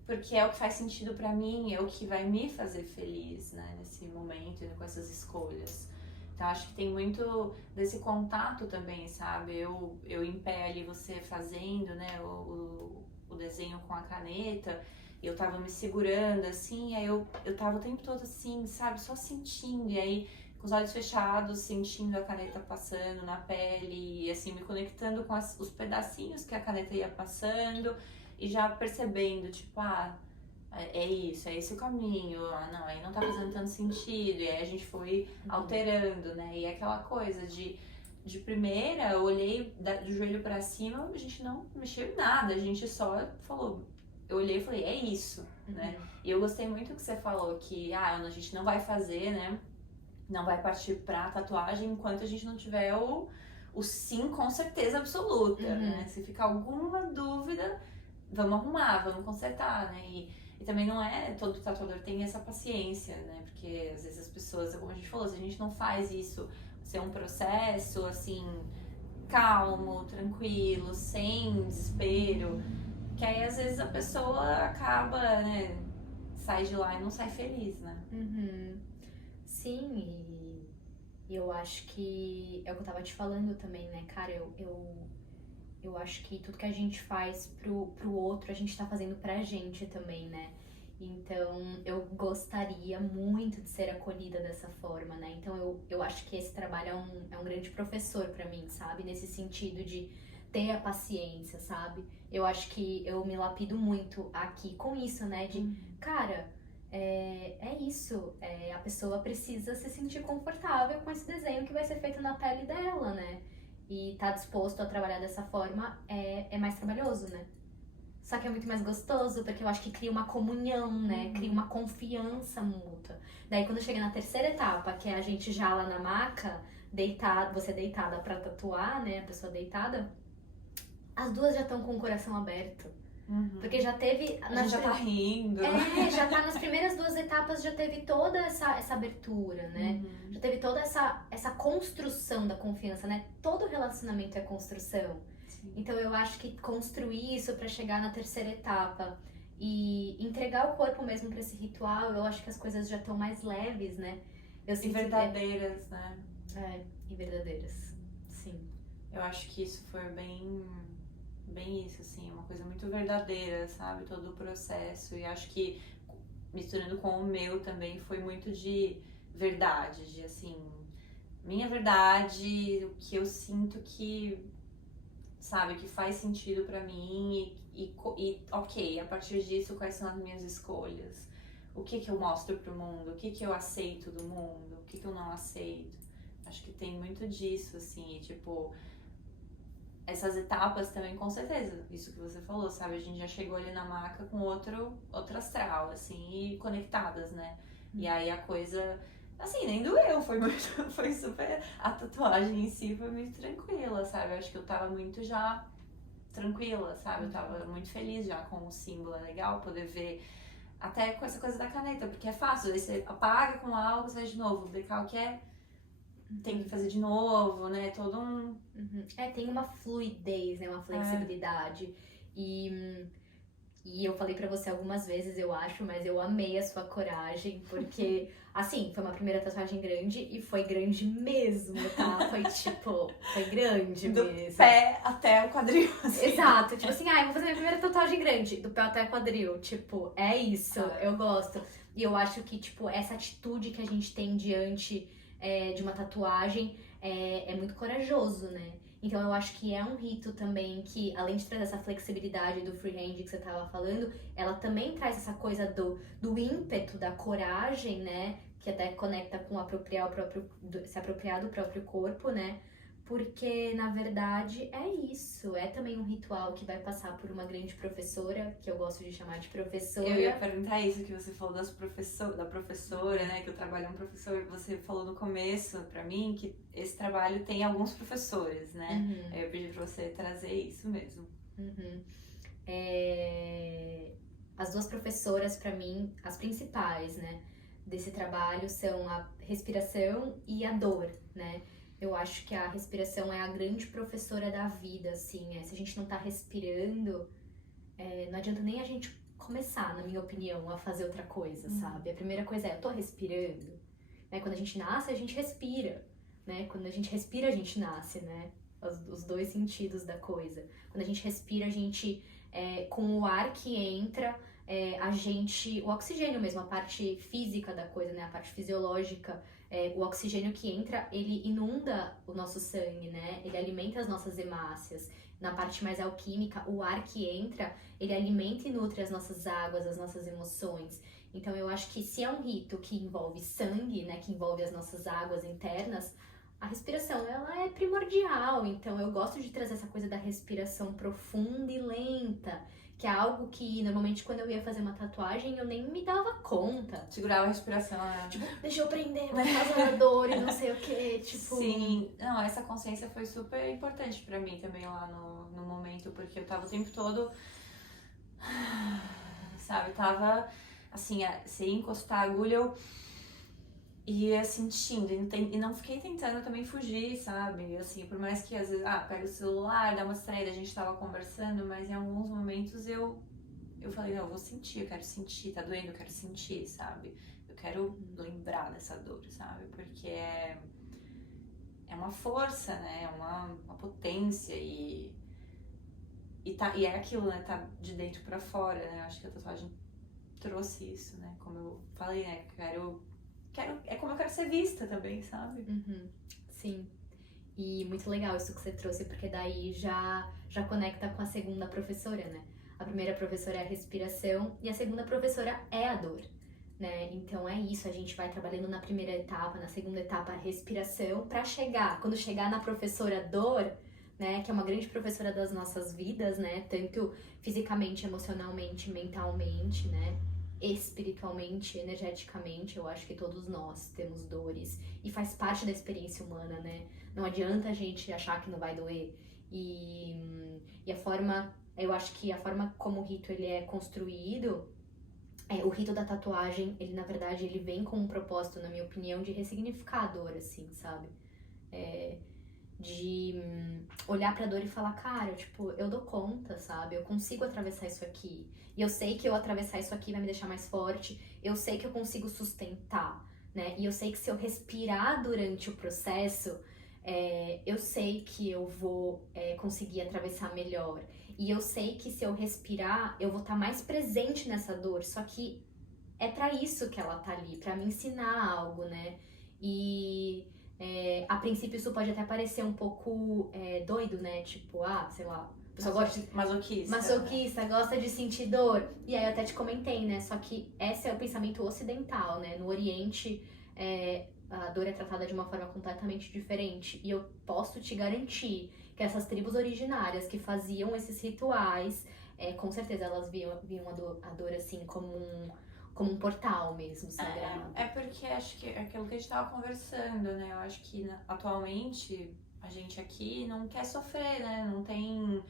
porque é o que faz sentido pra mim, é o que vai me fazer feliz, né? Nesse momento, com essas escolhas. Então, acho que tem muito desse contato também, sabe? Eu em pé ali, você fazendo, né? O desenho com a caneta, e eu tava me segurando, assim, aí eu tava o tempo todo assim, sabe, só sentindo, e aí com os olhos fechados, sentindo a caneta passando na pele, e assim, me conectando com os pedacinhos que a caneta ia passando, e já percebendo, tipo, é isso, é esse o caminho, não, aí não tá fazendo tanto sentido, e aí a gente foi alterando, né, e aquela coisa de primeira, eu olhei do joelho pra cima, a gente não mexeu em nada, a gente só falou, eu olhei e falei, é isso, né? E eu gostei muito que você falou que, a gente não vai fazer, né? Não vai partir pra tatuagem enquanto a gente não tiver o sim com certeza absoluta, né? Se ficar alguma dúvida, vamos arrumar, vamos consertar, né? E também não é todo tatuador tem essa paciência, né? Porque às vezes as pessoas, como a gente falou, se a gente não faz isso ser um processo, assim, calmo, tranquilo, sem desespero, que aí às vezes a pessoa acaba, né, sai de lá e não sai feliz, né? Sim, e eu acho que é o que eu tava te falando também, né, cara, eu acho que tudo que a gente faz pro outro, a gente tá fazendo pra gente também, né? Então, eu gostaria muito de ser acolhida dessa forma, né? Então, eu acho que esse trabalho é um grande professor pra mim, sabe? Nesse sentido de ter a paciência, sabe? Eu acho que eu me lapido muito aqui com isso, né? De, cara, é isso. A pessoa precisa se sentir confortável com esse desenho que vai ser feito na pele dela, né? E tá disposto a trabalhar dessa forma é mais trabalhoso, né? Só que é muito mais gostoso, porque eu acho que cria uma comunhão, né? Cria uma confiança mútua. Daí quando chega na terceira etapa, que é a gente já lá na maca, você deitada pra tatuar, né? A pessoa deitada, as duas já estão com o coração aberto. Porque já teve... A gente já tá rindo. Já tá nas primeiras duas etapas, já teve toda essa abertura, né? Já teve toda essa construção da confiança, né? Todo relacionamento é construção. Então eu acho que construir isso pra chegar na terceira etapa e entregar o corpo mesmo pra esse ritual, eu acho que as coisas já estão mais leves, né? E verdadeiras, né? E verdadeiras, sim. Eu acho que isso foi bem isso, assim, uma coisa muito verdadeira, sabe? Todo o processo. E acho que misturando com o meu também foi muito de verdade, de assim, minha verdade, o que eu sinto que, sabe, que faz sentido pra mim ok, a partir disso, quais são as minhas escolhas? O que que eu mostro pro mundo? O que que eu aceito do mundo? O que que eu não aceito? Acho que tem muito disso, assim, e, tipo, essas etapas também, com certeza, isso que você falou, sabe? A gente já chegou ali na maca com outro astral, assim, e conectadas, né? E aí a coisa, assim, nem doeu, foi muito, foi super, a tatuagem em si foi muito tranquila, sabe? Eu acho que eu tava muito já tranquila, sabe? Eu tava muito feliz já com o símbolo, é legal poder ver, até com essa coisa da caneta, porque é fácil, aí você apaga com algo, você faz de novo, o decalque tem que fazer de novo, né? Todo um... Tem uma fluidez, né? Uma flexibilidade. E eu falei pra você algumas vezes, eu acho, mas eu amei a sua coragem, porque, assim, foi uma primeira tatuagem grande e foi grande mesmo, tá? Foi tipo, foi grande do mesmo. pé até o quadril, assim. Exato, tipo assim, eu vou fazer minha primeira tatuagem grande, do pé até quadril. Tipo, é isso, eu gosto. E eu acho que, tipo, essa atitude que a gente tem diante de uma tatuagem é muito corajoso, né? Então eu acho que é um rito também que, além de trazer essa flexibilidade do freehand que você tava falando, ela também traz essa coisa do ímpeto, da coragem, né? Que até conecta com se apropriar do próprio corpo, né? Porque, na verdade, é isso. É também um ritual que vai passar por uma grande professora, que eu gosto de chamar de professora. Eu ia perguntar isso que você falou da professora, né? Que o trabalho é um professor. Você falou no começo pra mim que esse trabalho tem alguns professores, né? Aí eu pedi pra você trazer isso mesmo. As duas professoras, pra mim, as principais, né? Desse trabalho são a respiração e a dor, né? Eu acho que a respiração é a grande professora da vida, assim. Se a gente não tá respirando, não adianta nem a gente começar, na minha opinião, a fazer outra coisa, sabe? A primeira coisa eu tô respirando. Né? Quando a gente nasce, a gente respira. Né? Quando a gente respira, a gente nasce, né? Os dois sentidos da coisa. Quando a gente respira, a gente, com o ar que entra, o oxigênio mesmo, a parte física da coisa, né? A parte fisiológica, o oxigênio que entra, ele inunda o nosso sangue, né? Ele alimenta as nossas hemácias. Na parte mais alquímica, o ar que entra, ele alimenta e nutre as nossas águas, as nossas emoções. Então eu acho que se é um rito que envolve sangue, né, que envolve as nossas águas internas, a respiração, ela é primordial. Então eu gosto de trazer essa coisa da respiração profunda e lenta, que é algo que, normalmente, quando eu ia fazer uma tatuagem, eu nem me dava conta. Segurava a respiração, né? Tipo, deixa eu prender, vai causar dor e não sei o que, tipo... Sim, não, essa consciência foi super importante pra mim também lá no momento, porque eu tava o tempo todo, sabe, eu tava, assim, se ia encostar a agulha, eu ia sentindo, e não fiquei tentando também fugir, sabe, assim, por mais que às vezes, pega o celular, dá uma distraída, a gente tava conversando, mas em alguns momentos eu falei, não, eu vou sentir, eu quero sentir, tá doendo, eu quero sentir, sabe, eu quero lembrar dessa dor, sabe, porque é uma força, né, é uma potência e é aquilo, né, tá de dentro pra fora, né, eu acho que a tatuagem trouxe isso, né, como eu falei, né, é como eu quero ser vista também, sabe? Sim. E muito legal isso que você trouxe, porque daí já conecta com a segunda professora, né? A primeira professora é a respiração e a segunda professora é a dor, né? Então é isso, a gente vai trabalhando na primeira etapa, na segunda etapa a respiração, pra quando chegar na professora dor, né? Que é uma grande professora das nossas vidas, né? Tanto fisicamente, emocionalmente, mentalmente, né? Espiritualmente, energeticamente, eu acho que todos nós temos dores e faz parte da experiência humana, né? Não adianta a gente achar que não vai doer. E a forma, eu acho que a forma como o rito ele é construído, o rito da tatuagem, ele na verdade ele vem com um propósito, na minha opinião, de ressignificar a dor, assim, sabe? De olhar pra dor e falar, cara, tipo, eu dou conta, sabe? Eu consigo atravessar isso aqui. E eu sei que eu atravessar isso aqui vai me deixar mais forte. Eu sei que eu consigo sustentar, né? E eu sei que se eu respirar durante o processo, eu sei que eu vou conseguir atravessar melhor. E eu sei que se eu respirar, eu vou estar mais presente nessa dor. Só que é pra isso que ela tá ali, pra me ensinar algo, né? E A princípio isso pode até parecer um pouco doido, né? Tipo, sei lá, a pessoa gosta de... Masoquista, gosta de sentir dor. E aí eu até te comentei, né? Só que esse é o pensamento ocidental, né? No Oriente, a dor é tratada de uma forma completamente diferente. E eu posso te garantir que essas tribos originárias que faziam esses rituais, com certeza elas viam a dor assim como um portal mesmo, sagrado. É porque acho que é aquilo que a gente tava conversando, né? Eu acho que atualmente a gente aqui não quer sofrer, né? Não tem...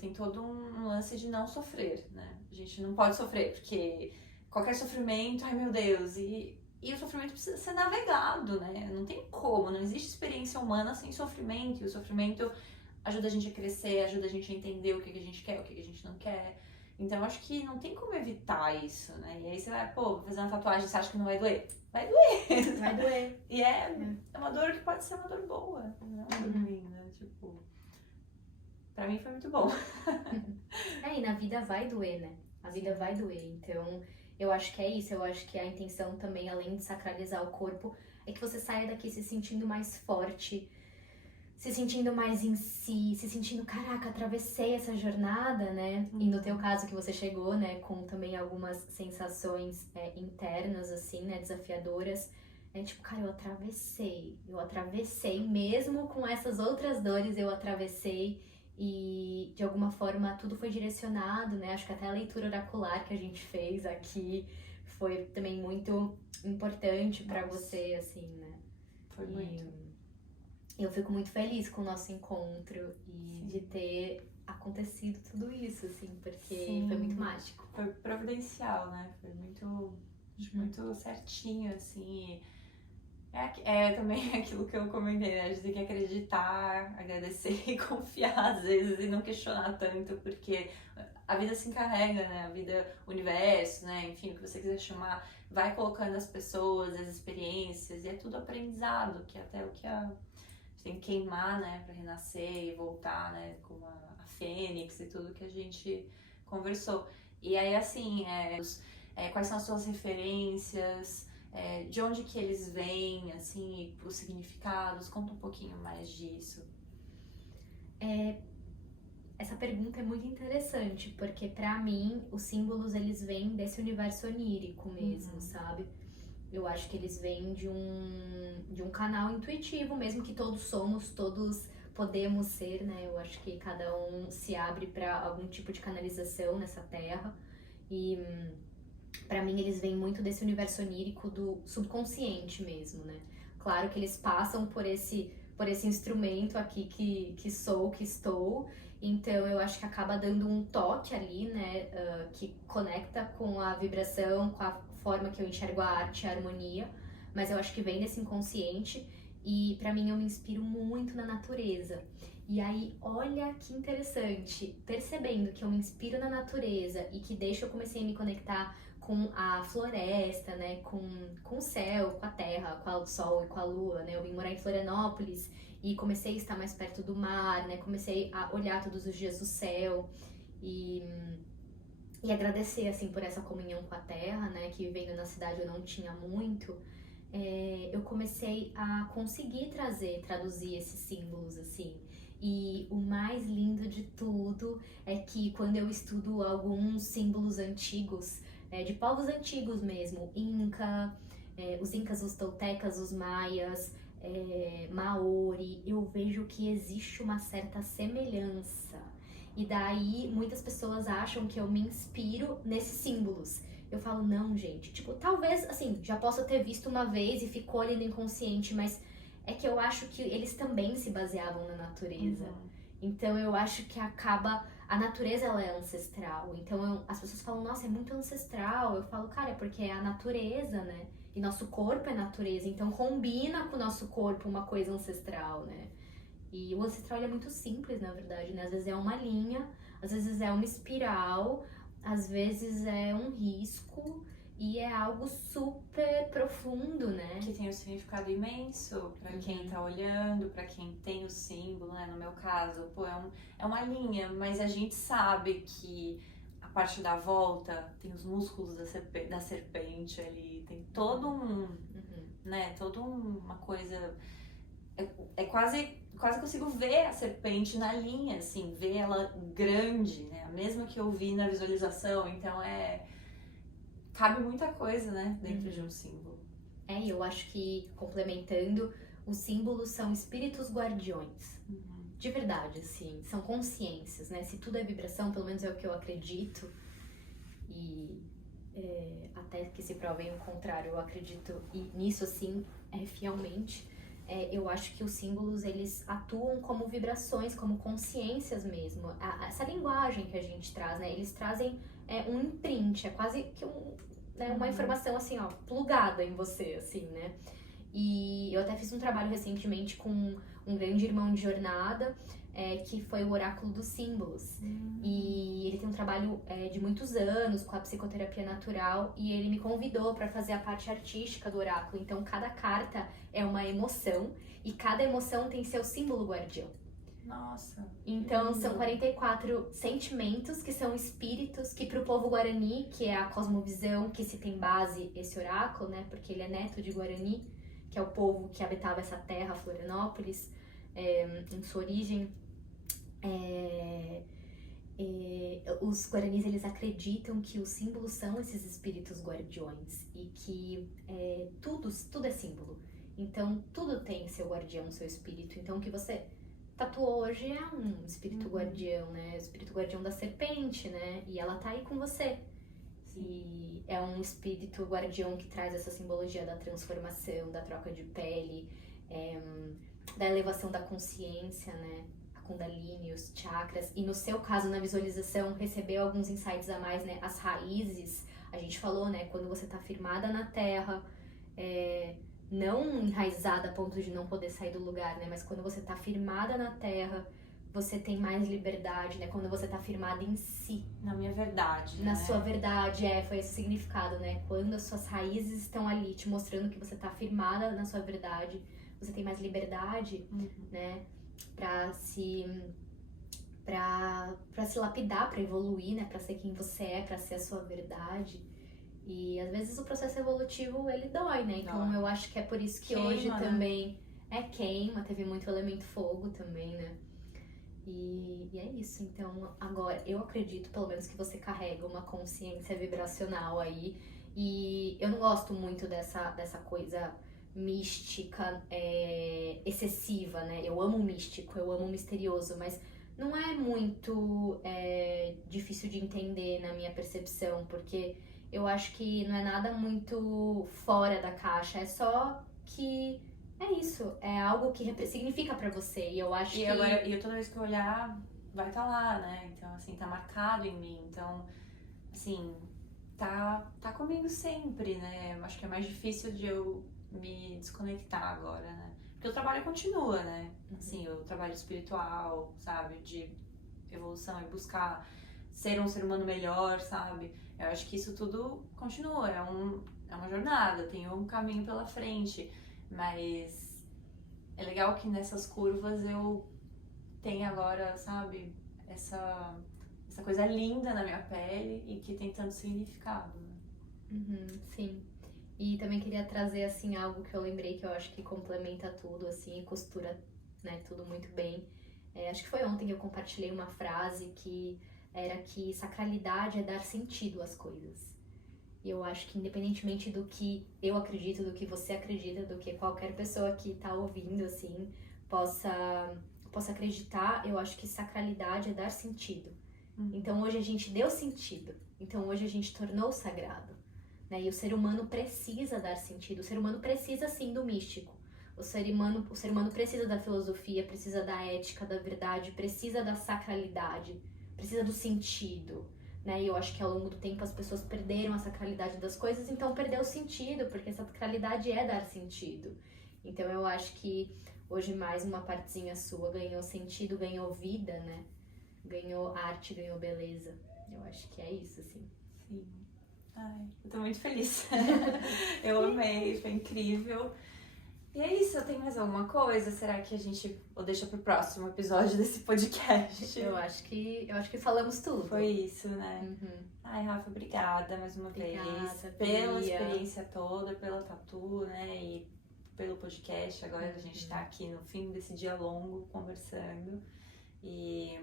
tem todo um lance de não sofrer, né? A gente não pode sofrer, porque qualquer sofrimento, ai meu Deus, e o sofrimento precisa ser navegado, né? Não tem como, não existe experiência humana sem sofrimento, e o sofrimento ajuda a gente a crescer, ajuda a gente a entender o que a gente quer, o que a gente não quer. Então, acho que não tem como evitar isso, né? E aí você vai, vou fazer uma tatuagem, você acha que não vai doer? Vai doer! Vai doer. E é uma dor que pode ser uma dor boa, não é uma dor ruim, né? Tipo, pra mim foi muito bom. E na vida vai doer, né? A vida vai doer, então eu acho que é isso, eu acho que a intenção também, além de sacralizar o corpo, é que você saia daqui se sentindo mais forte, se sentindo mais em si, se sentindo, caraca, atravessei essa jornada, né? E no teu caso que você chegou, né, com também algumas sensações internas, assim, né, desafiadoras. Tipo, cara, eu atravessei mesmo com essas outras dores, eu atravessei e de alguma forma tudo foi direcionado, né? Acho que até a leitura oracular que a gente fez aqui foi também muito importante pra você, assim, né? Foi muito. Eu fico muito feliz com o nosso encontro e de ter acontecido tudo isso, assim, porque foi muito mágico. Foi providencial, né? Foi muito certinho, assim. É também aquilo que eu comentei, né? A gente tem que acreditar, agradecer e confiar às vezes e não questionar tanto, porque a vida se encarrega, né? A vida, o universo, né? Enfim, o que você quiser chamar, vai colocando as pessoas, as experiências, e é tudo aprendizado, que é até o que a gente tem que queimar, né? Pra renascer e voltar, né? Como a fênix e tudo que a gente conversou. E aí, assim, quais são as suas referências? De onde que eles vêm, assim, os significados? Conta um pouquinho mais disso. Essa pergunta é muito interessante, porque pra mim, os símbolos, eles vêm desse universo onírico mesmo, sabe? Eu acho que eles vêm de um canal intuitivo mesmo, que todos somos, todos podemos ser, né? Eu acho que cada um se abre pra algum tipo de canalização nessa terra. E pra mim eles vêm muito desse universo onírico do subconsciente mesmo, né? Claro que eles passam por esse instrumento aqui que estou, então eu acho que acaba dando um toque ali, né? Que conecta com a vibração, com a forma que eu enxergo a arte, a harmonia, mas eu acho que vem desse inconsciente e pra mim eu me inspiro muito na natureza. E aí, olha que interessante, percebendo que eu me inspiro na natureza e que desde que eu comecei a me conectar com a floresta, né, com o céu, com a terra, com o sol e com a lua, né, eu vim morar em Florianópolis e comecei a estar mais perto do mar, né, comecei a olhar todos os dias o céu e agradecer, assim, por essa comunhão com a terra, né, que vivendo na cidade eu não tinha muito. Eu comecei a conseguir traduzir esses símbolos, assim. E o mais lindo de tudo é que quando eu estudo alguns símbolos antigos, de povos antigos mesmo, os incas, os toltecas, os maias, maori, eu vejo que existe uma certa semelhança. E daí muitas pessoas acham que eu me inspiro nesses símbolos. Eu falo, não, gente, tipo, talvez, assim, já possa ter visto uma vez e ficou ali no inconsciente, mas é que eu acho que eles também se baseavam na natureza. Então eu acho que a natureza, ela é ancestral. Então as pessoas falam, nossa, é muito ancestral. Eu falo, cara, é porque é a natureza, né? E nosso corpo é natureza, então combina com o nosso corpo uma coisa ancestral, né? E o ancestral, ele é muito simples, na verdade, né? Às vezes é uma linha, às vezes é uma espiral, às vezes é um risco e é algo super profundo, né? Que tem um significado imenso pra quem tá olhando, pra quem tem o símbolo, né? No meu caso, é uma linha, mas a gente sabe que a parte da volta tem os músculos da serpente ali, tem todo né? Toda uma coisa... É quase consigo ver a serpente na linha, assim, ver ela grande, né? A mesma que eu vi na visualização, então cabe muita coisa, né, dentro de um símbolo. E eu acho que, complementando, os símbolos são espíritos guardiões. De verdade, assim, são consciências, né? Se tudo é vibração, pelo menos é o que eu acredito, e até que se provem o contrário, eu acredito nisso, assim, fielmente. Eu acho que os símbolos, eles atuam como vibrações, como consciências mesmo. Essa linguagem que a gente traz, né? Eles trazem um imprint, é quase que uma informação, assim, ó, plugada em você, assim, né? E eu até fiz um trabalho recentemente com um grande irmão de jornada, que foi o Oráculo dos Símbolos. E ele tem um trabalho de muitos anos com a psicoterapia natural, e ele me convidou para fazer a parte artística do oráculo. Então, cada carta é uma emoção, e cada emoção tem seu símbolo guardião. Nossa! Então, são 44 sentimentos, que são espíritos, que pro povo Guarani, que é a cosmovisão que se tem base esse oráculo, né? Porque ele é neto de Guarani, que é o povo que habitava essa terra, Florianópolis, em sua origem. Os guaranis, eles acreditam que os símbolos são esses espíritos guardiões, e que tudo é símbolo. Então, tudo tem seu guardião, seu espírito. Então, o que você tatuou hoje é um espírito guardião, né? O espírito guardião da serpente, né? E ela tá aí com você. E é um espírito guardião que traz essa simbologia da transformação, da troca de pele, da elevação da consciência, né? A Kundalini, os chakras. E no seu caso, na visualização, recebeu alguns insights a mais, né? As raízes, a gente falou, né? Quando você tá firmada na terra, não enraizada a ponto de não poder sair do lugar, né? Mas quando você tá firmada na terra, você tem mais liberdade, né? Quando você tá firmada em si. Na minha verdade, Na sua verdade, foi esse o significado, né? Quando as suas raízes estão ali te mostrando que você tá firmada na sua verdade, você tem mais liberdade, né? Pra se lapidar, pra evoluir, né? Pra ser quem você é, pra ser a sua verdade. E às vezes o processo evolutivo, ele dói, né? Então eu acho que é por isso que queima, hoje também queima, teve muito elemento fogo também, né? E é isso. Então agora eu acredito, pelo menos, que você carrega uma consciência vibracional aí. E eu não gosto muito dessa coisa mística, excessiva, né? Eu amo o místico, eu amo o misterioso, mas não é muito difícil de entender na minha percepção, porque eu acho que não é nada muito fora da caixa, é só que é isso, é algo que significa pra você, e eu acho que... Agora, toda vez que eu olhar, vai estar lá, né? Então, assim, tá marcado em mim, então, assim, tá comigo sempre, né? Eu acho que é mais difícil de eu me desconectar agora, né? Porque o trabalho continua, né? Assim, o trabalho espiritual, sabe? De evolução e buscar ser um ser humano melhor, sabe? Eu acho que isso tudo continua, é uma jornada, tem um caminho pela frente, mas é legal que nessas curvas eu tenho agora, sabe, essa coisa linda na minha pele e que tem tanto significado, né? Sim. E também queria trazer, assim, algo que eu lembrei que eu acho que complementa tudo, assim, e costura, né, tudo muito bem. Acho que foi ontem que eu compartilhei uma frase que era que sacralidade é dar sentido às coisas. E eu acho que independentemente do que eu acredito, do que você acredita, do que qualquer pessoa que tá ouvindo, assim, possa acreditar, eu acho que sacralidade é dar sentido. Então hoje a gente deu sentido. Então hoje a gente tornou sagrado, né? E o ser humano precisa dar sentido. O ser humano precisa, sim, do místico. O ser humano precisa da filosofia, precisa da ética, da verdade, precisa da sacralidade, precisa do sentido, né? E eu acho que ao longo do tempo as pessoas perderam a sacralidade das coisas, então perdeu o sentido, porque essa sacralidade é dar sentido. Então eu acho que hoje mais uma partezinha sua ganhou sentido, ganhou vida, né? Ganhou arte, ganhou beleza. Eu acho que é isso, assim. Sim. Ai, eu tô muito feliz. Eu amei, foi incrível. E é isso, tem mais alguma coisa? Será que a gente ou deixa pro próximo episódio desse podcast? Eu acho que falamos tudo. Foi isso, né? Uhum. Ai, Rafa, obrigada mais uma vez pela experiência toda, pela tatu, né? E pelo podcast. Agora a gente tá aqui no fim desse dia longo conversando. E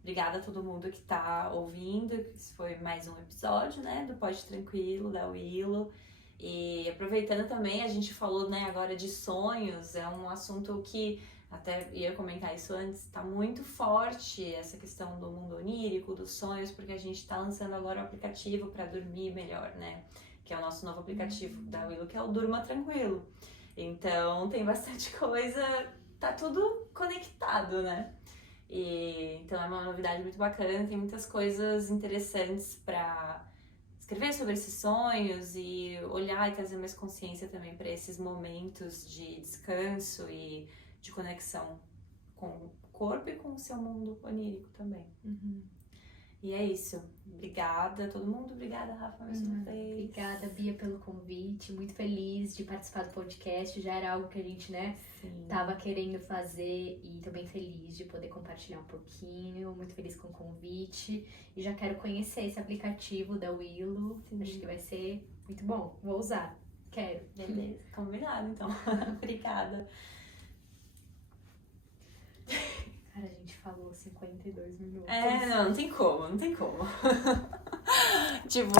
obrigada a todo mundo que tá ouvindo. Esse foi mais um episódio, né? Do Pode Tranquilo, da Willow. E aproveitando também, a gente falou, né, agora de sonhos, é um assunto que, até ia comentar isso antes, tá muito forte essa questão do mundo onírico, dos sonhos, porque a gente tá lançando agora o aplicativo para dormir melhor, né, que é o nosso novo aplicativo da Willow, que é o Durma Tranquilo. Então tem bastante coisa, tá tudo conectado, né, e então é uma novidade muito bacana, tem muitas coisas interessantes para escrever sobre esses sonhos e olhar e trazer mais consciência também para esses momentos de descanso e de conexão com o corpo e com o seu mundo onírico também. E é isso. Obrigada a todo mundo. Obrigada, Rafa, mais uma vez. Obrigada, Bia, pelo convite. Muito feliz de participar do podcast. Já era algo que a gente, né, tava querendo fazer e tô bem feliz de poder compartilhar um pouquinho. Muito feliz com o convite. E já quero conhecer esse aplicativo da Willow. Acho que vai ser muito bom. Vou usar. Quero. Beleza. Combinado, então. Obrigada. Cara, a gente falou 52 minutos. Não tem como. Tipo,